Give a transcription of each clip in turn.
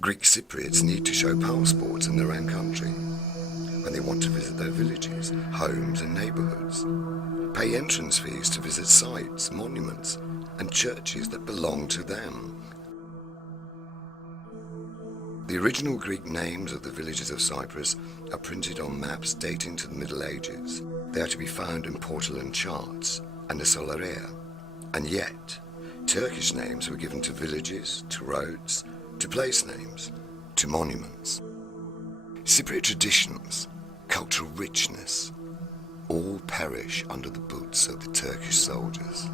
Greek Cypriots need to show passports in their own country when they want to visit their villages, homes and neighbourhoods, pay entrance fees to visit sites, monuments and churches that belong to them. The original Greek names of the villages of Cyprus are printed on maps dating to the Middle Ages. They are to be found in porcelain charts and the solarea. And yet, Turkish names were given to villages, to roads, to place names, to monuments. Cypriot traditions, cultural richness, all perish under the boots of the Turkish soldiers.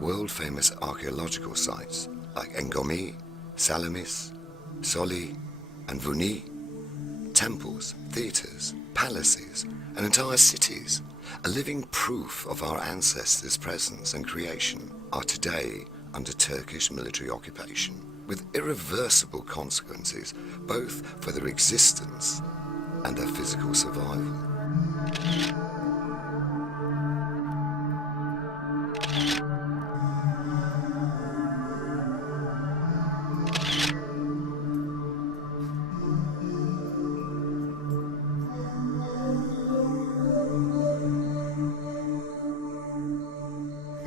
World-famous archaeological sites like Engomi, Salamis, Soli and Vouni, temples, theatres, palaces and entire cities, a living proof of our ancestors' presence and creation, are today under Turkish military occupation, with irreversible consequences both for their existence and their physical survival.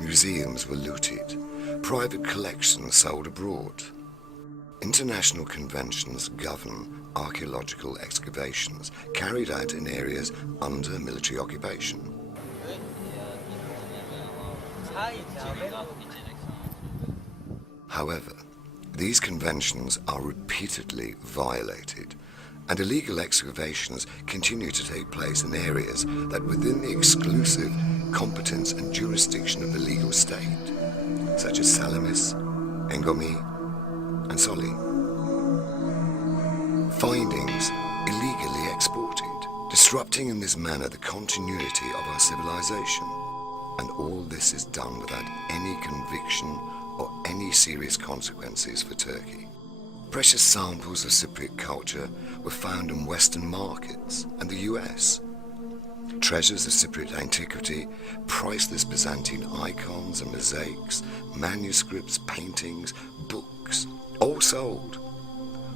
Museums were looted, private collections sold abroad. International conventions govern archaeological excavations carried out in areas under military occupation. However, these conventions are repeatedly violated, and illegal excavations continue to take place in areas that within the exclusive competence and jurisdiction of the legal state, such as Salamis, Engomi and Soli. Findings illegally exported, disrupting in this manner the continuity of our civilization. And all this is done without any conviction or any serious consequences for Turkey. Precious samples of Cypriot culture were found in Western markets and the US. Treasures of Cypriot antiquity, priceless Byzantine icons and mosaics, manuscripts, paintings, books, all sold,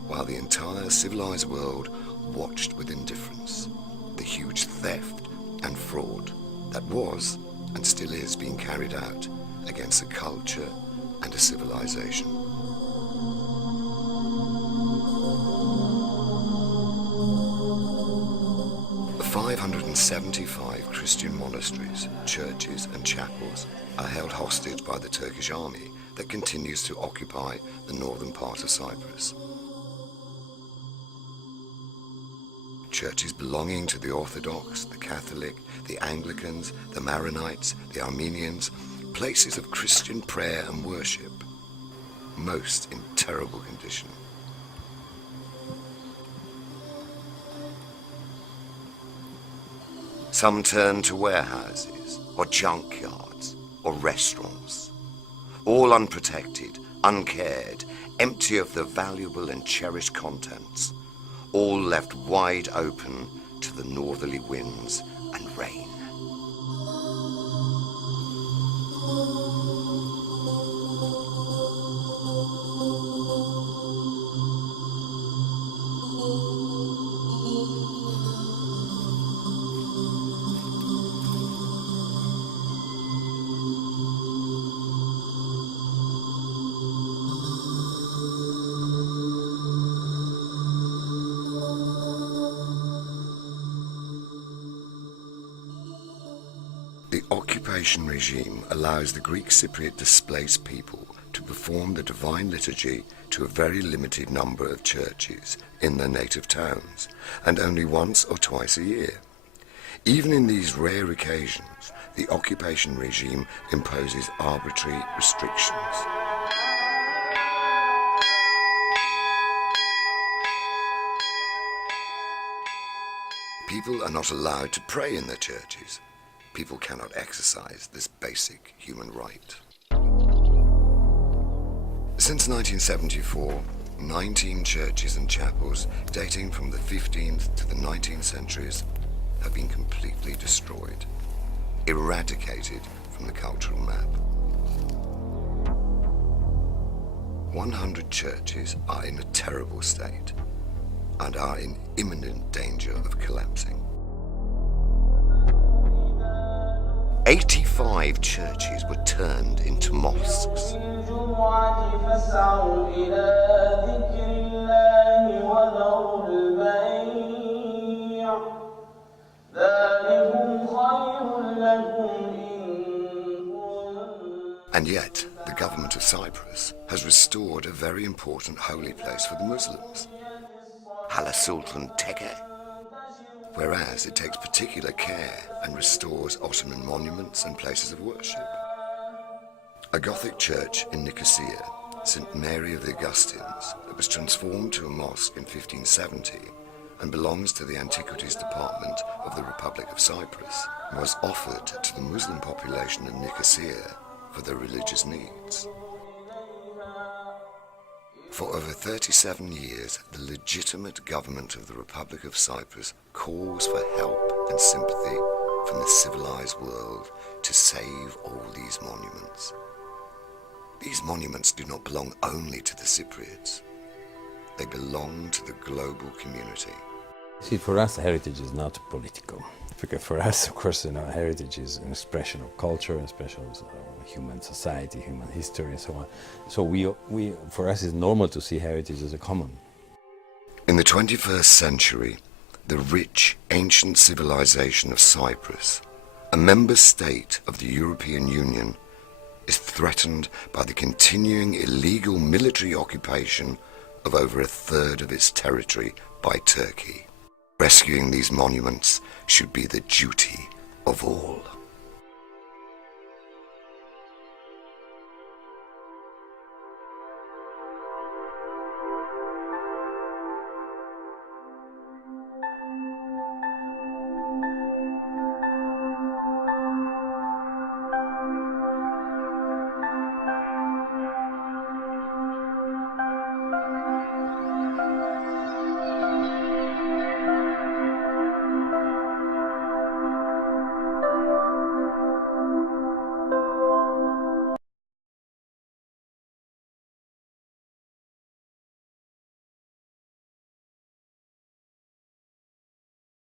while the entire civilized world watched with indifference the huge theft and fraud that was and still is being carried out against a culture and a civilization. The 575 Christian monasteries, churches and chapels are held hostage by the Turkish army that continues to occupy the northern part of Cyprus. Churches belonging to the Orthodox, the Catholic, the Anglicans, the Maronites, the Armenians, places of Christian prayer and worship, most in terrible condition. Some turn to warehouses or junkyards or restaurants, all unprotected, uncared, empty of the valuable and cherished contents, all left wide open to the northerly winds and rain. The occupation regime allows the Greek Cypriot displaced people to perform the divine liturgy to a very limited number of churches in their native towns, and only once or twice a year. Even in these rare occasions, the occupation regime imposes arbitrary restrictions. People are not allowed to pray in their churches. People cannot exercise this basic human right. Since 1974, 19 churches and chapels dating from the 15th to the 19th centuries have been completely destroyed, eradicated from the cultural map. 100 churches are in a terrible state and are in imminent danger of collapsing. 85 churches were turned into mosques. And yet, the government of Cyprus has restored a very important holy place for the Muslims, Hala Sultan Tekke, whereas it takes particular care and restores Ottoman monuments and places of worship. A Gothic church in Nicosia, St. Mary of the Augustines, that was transformed to a mosque in 1570 and belongs to the Antiquities Department of the Republic of Cyprus, was offered to the Muslim population in Nicosia for their religious needs. For over 37 years, the legitimate government of the Republic of Cyprus calls for help and sympathy from the civilized world to save all these monuments. These monuments do not belong only to the Cypriots. They belong to the global community. See, for us, heritage is not political. Because for us, of course, heritage is an expression of culture, an expression of human society, human history, and so on. So for us, it's normal to see heritage as a common. In the 21st century, the rich, ancient civilization of Cyprus, a member state of the European Union, is threatened by the continuing illegal military occupation of over a third of its territory by Turkey. Rescuing these monuments should be the duty of all.